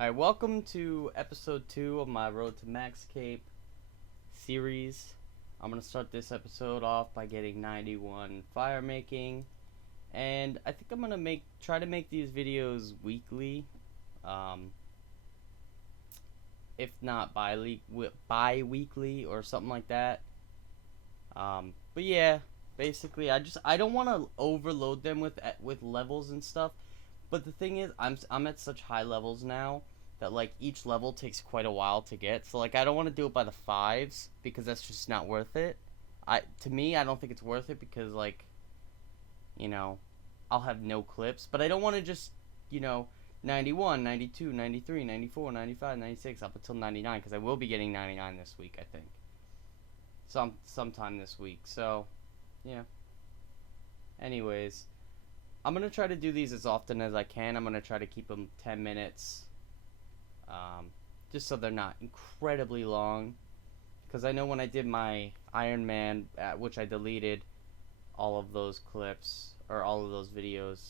Alright, welcome to episode 2 of my Road to Maxcape series. I'm going to start this episode off by getting 91 fire making. And I think I'm going to try to make these videos weekly. If not bi-weekly or something like that. But yeah, basically I don't want to overload them with levels and stuff. But the thing is, I'm at such high levels now that like each level takes quite a while to get. So like I don't want to do it by the fives because that's just not worth it. To me, I don't think it's worth it because like, you know, I'll have no clips. But I don't want to just, 91, 92, 93, 94, 95, 96 up until 99 because I will be getting 99 this week, I think. Sometime this week. So, yeah. Anyways, I'm going to try to do these as often as I can. I'm going to try to keep them 10 minutes. Just so they're not incredibly long. Because I know when I did my Iron Man, which I deleted all of those clips, or all of those videos,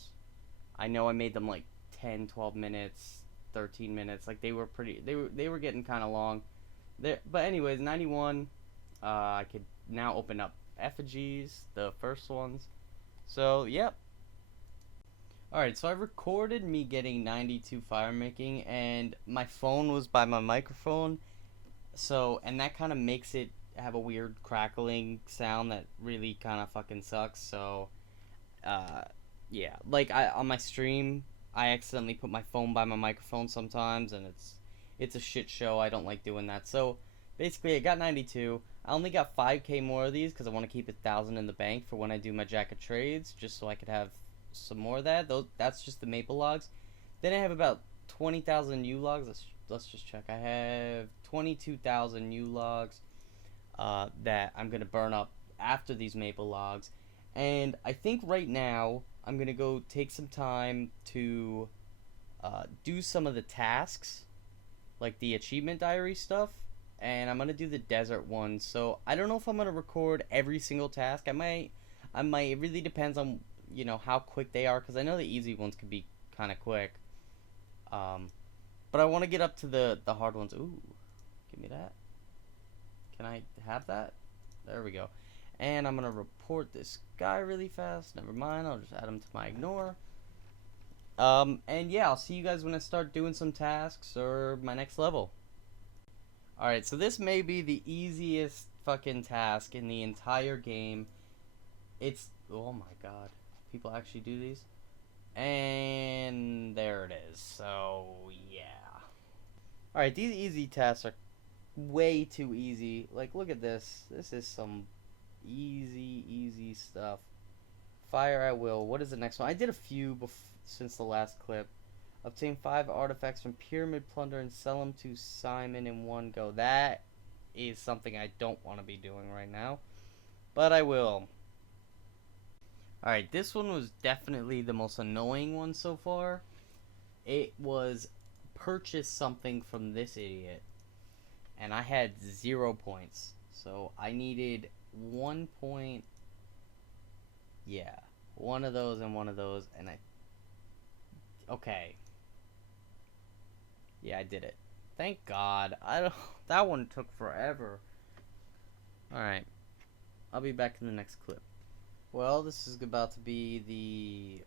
I know I made them like 10, 12 minutes, 13 minutes. Like they were getting kind of long. But anyways, 91, I could now open up effigies, the first ones. So, yep. Alright, so I recorded me getting 92 fire making, and my phone was by my microphone, and that kind of makes it have a weird crackling sound that really kind of fucking sucks. So, yeah, like on my stream, I accidentally put my phone by my microphone sometimes, and it's a shit show. I don't like doing that. So, basically, I got 92. I only got 5k more of these because I want to keep 1,000 in the bank for when I do my Jack of Trades, just so I could have some more of that. That's just the maple logs. Then I have about 20,000 U logs. Let's just check. I have 22,000 U logs that I'm gonna burn up after these maple logs. And I think right now I'm gonna go take some time to do some of the tasks, like the achievement diary stuff. And I'm gonna do the desert one. So I don't know if I'm gonna record every single task. I might. It really depends on how quick they are, because I know the easy ones could be kind of quick, but I want to get up to the hard ones. Ooh, give me that. Can I have that? There we go. And I'm gonna report this guy really fast. Never mind, I'll just add him to my ignore. And yeah, I'll see you guys when I start doing some tasks or my next level. Alright, so this may be the easiest fucking task in the entire game. Oh my god, people actually do these? And there it is. So, yeah. Alright, these easy tasks are way too easy. Like, look at this. This is some easy stuff. Fire at will. What is the next one? I did a few since the last clip. Obtain 5 artifacts from Pyramid Plunder and sell them to Simon in one go. That is something I don't want to be doing right now, but I will. Alright, this one was definitely the most annoying one so far. It was purchase something from this idiot, and I had 0 points. So I needed 1 point. Yeah, one of those and one of those, and okay. Yeah, I did it. Thank God. That one took forever. Alright. I'll be back in the next clip. Well, this is about to be the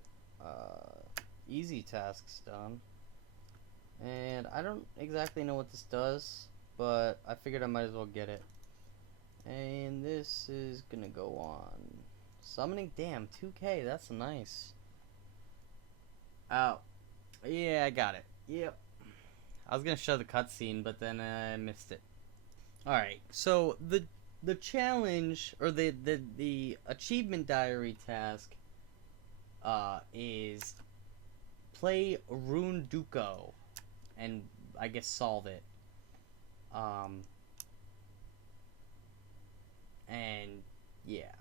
easy tasks done. And I don't exactly know what this does, but I figured I might as well get it. And this is gonna go on. Summoning, damn, 2k, that's nice. Oh, yeah, I got it. Yep. I was gonna show the cutscene, but then I missed it. Alright, so the challenge, or the achievement diary task is play Runescape and I guess solve it. And yeah.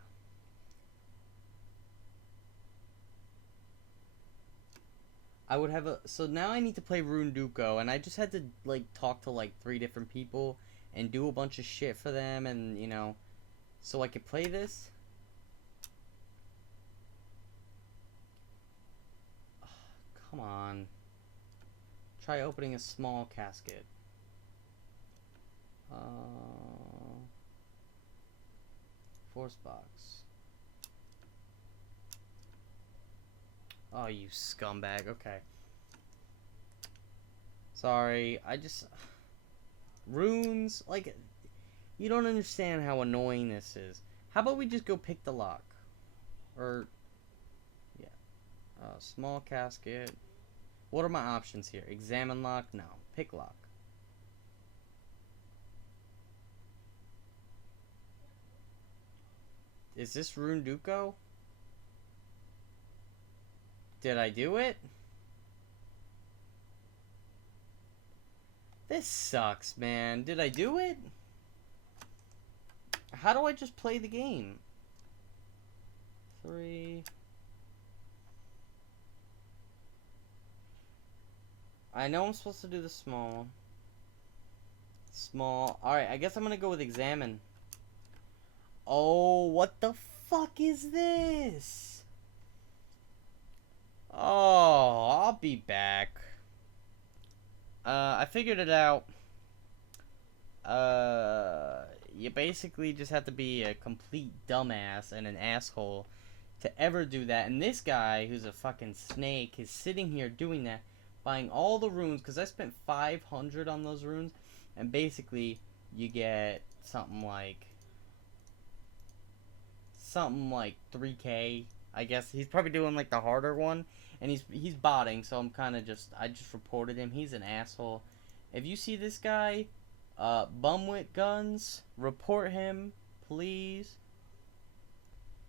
I would have so now I need to play Runescape, and I just had to like talk to like 3 different people and do a bunch of shit for them, and so I could play this. Come on. Try opening a small casket. Force box. Oh, you scumbag. Okay. Sorry, I just... Runes, like, you don't understand how annoying this is. How about we just go pick the lock? Or, yeah. Small casket. What are my options here? Examine lock? No. Pick lock. Is this Rune Duco? Did I do it? This sucks, man. Did I do it? How do I just play the game? 3. I know I'm supposed to do the small. Small. Alright, I guess I'm gonna go with examine. Oh, what the fuck is this? Oh, I'll be back. I figured it out. You basically just have to be a complete dumbass and an asshole to ever do that. And this guy, who's a fucking snake, is sitting here doing that, buying all the runes, because I spent 500 on those runes, and basically you get something like 3K. I guess he's probably doing like the harder one, and he's botting, so I just reported him. He's an asshole. If you see this guy, Bumwit Guns, report him, please.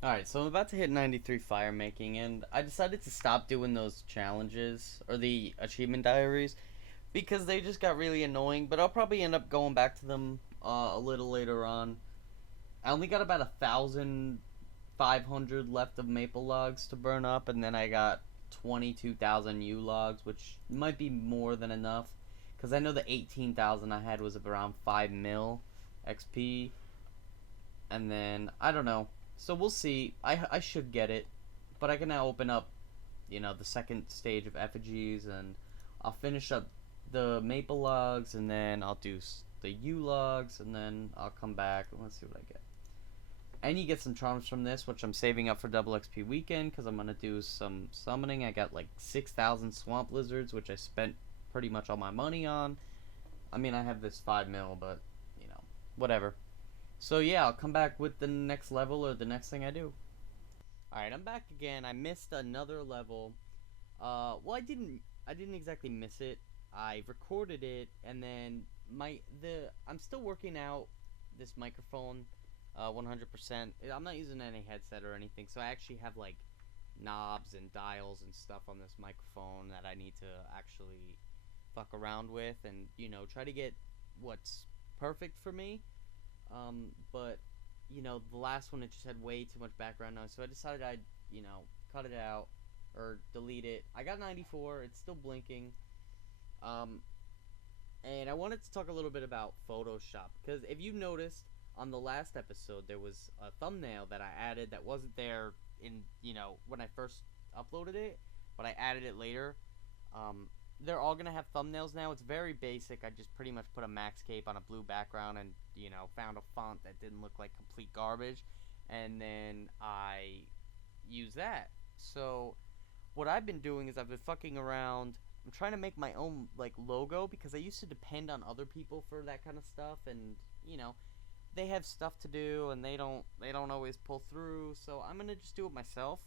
Alright, so I'm about to hit 93 fire making, and I decided to stop doing those challenges, or the achievement diaries, because they just got really annoying, but I'll probably end up going back to them a little later on. I only got about 1,500 left of maple logs to burn up, and then I got 22,000 U logs, which might be more than enough, because I know the 18,000 I had was around 5 mil XP, and then, I don't know. So we'll see. I should get it, but I can now open up, the second stage of effigies, and I'll finish up the maple logs, and then I'll do the U logs, and then I'll come back and let's see what I get. And you get some charms from this, which I'm saving up for double XP weekend, because I'm gonna do some summoning. I got like 6,000 swamp lizards, which I spent pretty much all my money on. I mean, I have this 5 mil, but whatever. So yeah, I'll come back with the next level or the next thing I do. Alright, I'm back again. I missed another level. Well, I didn't exactly miss it. I recorded it, and then I'm still working out this microphone 100%. I'm not using any headset or anything, so I actually have like knobs and dials and stuff on this microphone that I need to actually fuck around with and try to get what's perfect for me. But the last one, it just had way too much background noise, so I decided I'd cut it out or delete it. I got 94. It's still blinking. And I wanted to talk a little bit about Photoshop, because if you noticed on the last episode, there was a thumbnail that I added that wasn't there in when I first uploaded it, but I added it later. They're all gonna have thumbnails now. It's very basic. I just pretty much put a max cape on a blue background and found a font that didn't look like complete garbage, and then I use that. So what I've been doing is I've been fucking around. I'm trying to make my own like logo, because I used to depend on other people for that kind of stuff, and they have stuff to do and they don't always pull through. So I'm gonna just do it myself.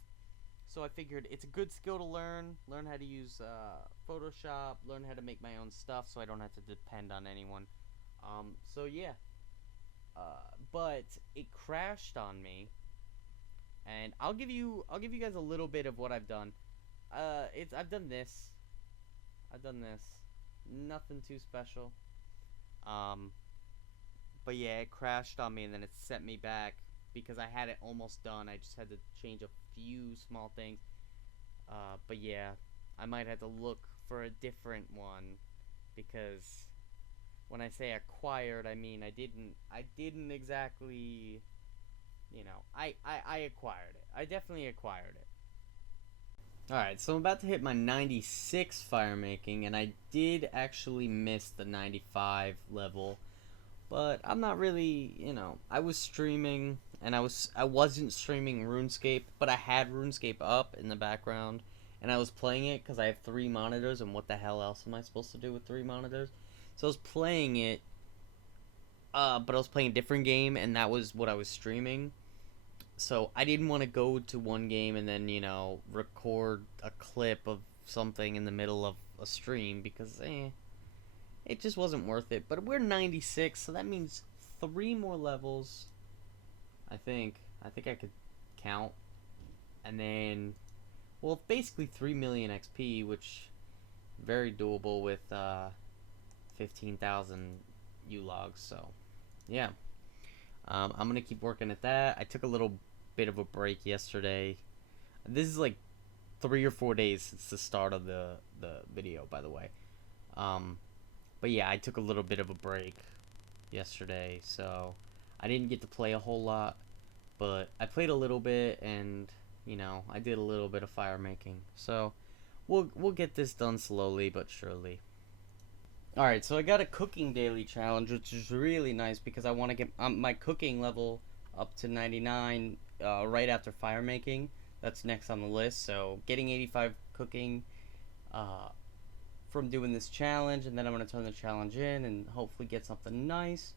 So I figured it's a good skill to learn how to use Photoshop, learn how to make my own stuff, so I don't have to depend on anyone. So yeah, but it crashed on me, and I'll give you guys a little bit of what I've done. I've done this, nothing too special. But yeah, it crashed on me, and then it set me back because I had it almost done. I just had to change a few small things. But yeah, I might have to look for a different one, because when I say acquired, I mean I didn't exactly, I acquired it. I definitely acquired it. Alright, so I'm about to hit my 96 fire making, and I did actually miss the 95 level. But I'm not really, I was streaming, and I wasn't streaming RuneScape, but I had RuneScape up in the background, and I was playing it because I have 3 monitors, and what the hell else am I supposed to do with 3 monitors? So I was playing it, but I was playing a different game, and that was what I was streaming. So I didn't want to go to one game and then record a clip of something in the middle of a stream because it just wasn't worth it. But we're 96, so that means 3 more levels. I think I could count, and then basically 3 million XP, which very doable with 15,000 U logs. So yeah. I'm gonna keep working at that. I took a little bit of a break yesterday. This is like 3 or 4 days since the start of the video, by the way. But yeah, I took a little bit of a break yesterday, so I didn't get to play a whole lot, but I played a little bit, and I did a little bit of fire making. So we'll get this done slowly but surely. Alright, so I got a cooking daily challenge, which is really nice because I want to get my cooking level up to 99 right after fire making. That's next on the list, so getting 85 cooking from doing this challenge, and then I'm going to turn the challenge in and hopefully get something nice.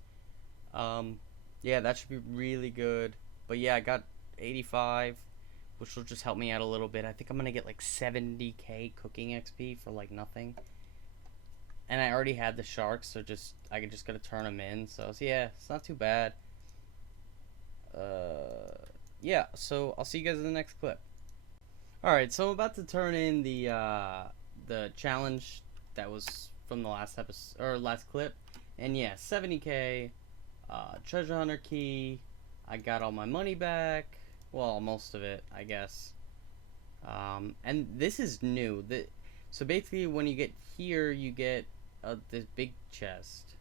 Yeah, that should be really good. But yeah, I got 85, which will just help me out a little bit. I think I'm going to get like 70k cooking XP for like nothing. And I already had the sharks, so I just gotta turn them in. So yeah, it's not too bad. Yeah. So I'll see you guys in the next clip. All right. So I'm about to turn in the challenge that was from the last episode or last clip, and yeah, 70k, treasure hunter key. I got all my money back. Well, most of it, I guess. And this is new. So basically, when you get here, you get this big chest.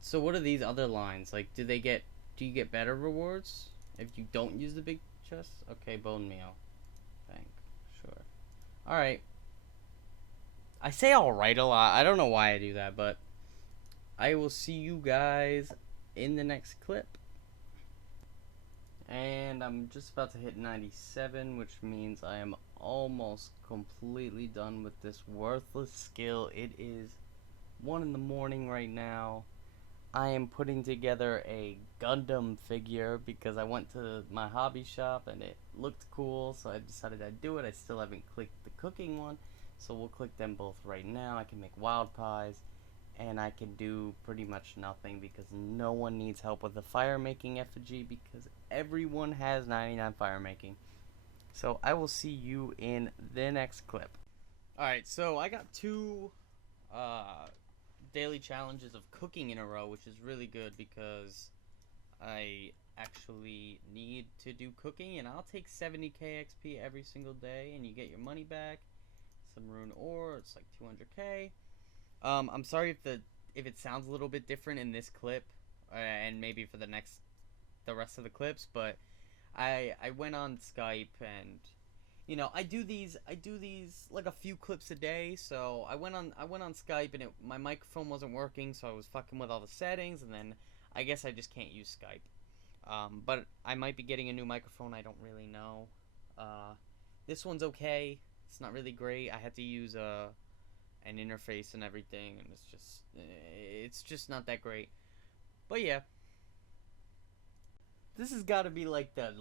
So what are these other lines? Like, do you get better rewards if you don't use the big chest? Okay, bone meal. Thank. Sure. Alright. I say alright a lot. I don't know why I do that, but I will see you guys in the next clip. And I'm just about to hit 97, which means I am almost completely done with this worthless skill. It is 1 in the morning right now. I am putting together a Gundam figure because I went to my hobby shop and it looked cool, so I decided I'd do it. I still haven't clicked the cooking one, so we'll click them both right now. I can make wild pies, and I can do pretty much nothing because no one needs help with the fire making effigy because everyone has 99 fire making. So I will see you in the next clip. Alright, so I got 2 daily challenges of cooking in a row, which is really good because I actually need to do cooking, and I'll take 70k XP every single day, and you get your money back. Some rune ore, it's like 200k. I'm sorry if it sounds a little bit different in this clip, and maybe for the rest of the clips, but I went on Skype, and I do these like a few clips a day. So I went on Skype, and my microphone wasn't working, so I was fucking with all the settings, and then I guess I just can't use Skype. But I might be getting a new microphone. I don't really know. This one's okay. It's not really great. I had to use an interface and everything, and it's just not that great. But yeah, this has got to be like the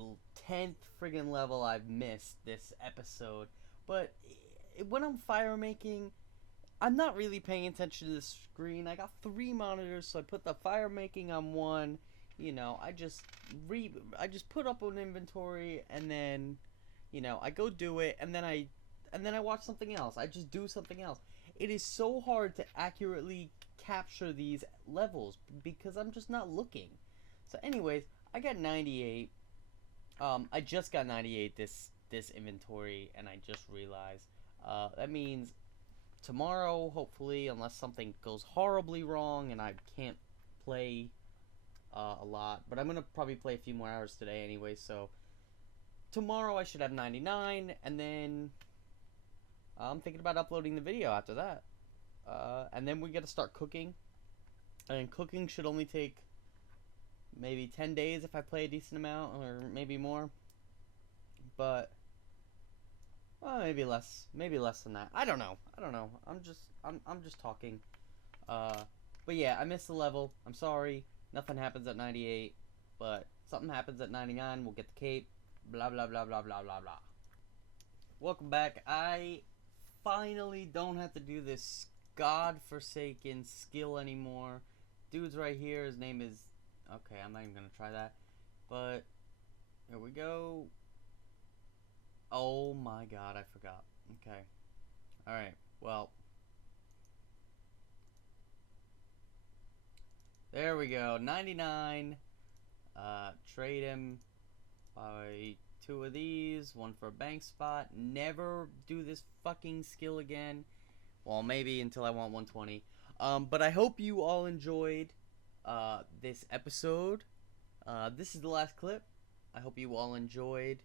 10th friggin' level I've missed this episode. But when I'm fire making, I'm not really paying attention to the screen. I got 3 monitors, so I put the fire making on one. I just put up an inventory, and then I go do it, and then I watch something else. I just do something else. It is so hard to accurately capture these levels because I'm just not looking. So anyways, I got 98. I just got 98 this inventory, and I just realized that means tomorrow, hopefully, unless something goes horribly wrong and I can't play a lot, but I'm gonna probably play a few more hours today anyway. So tomorrow I should have 99, and then I'm thinking about uploading the video after that. And then we got to start cooking. And cooking should only take maybe 10 days if I play a decent amount, or maybe more. But well, maybe less than that. I don't know. I'm just talking. But yeah, I missed the level. I'm sorry. Nothing happens at 98, but something happens at 99. We'll get the cape. Blah blah blah blah blah blah blah. Welcome back. I finally don't have to do this godforsaken skill anymore. Dude's right here. His name is... Okay, I'm not even gonna try that. But here we go. Oh my god, I forgot. Okay. Alright, well. There we go. 99. Trade him by 2 of these. 1 for a bank spot. Never do this fucking skill again. Well, maybe until I want 120. But I hope you all enjoyed this episode. This is the last clip. I hope you all enjoyed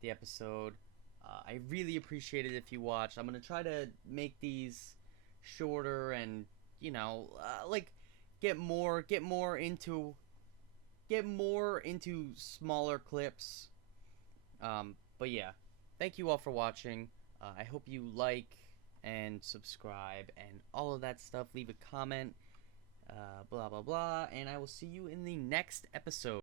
the episode. I really appreciate it if you watched. I'm gonna try to make these shorter and, you know, like get more into smaller clips. But yeah, thank you all for watching. I hope you like and subscribe and all of that stuff. Leave a comment, blah blah blah, and I will see you in the next episode.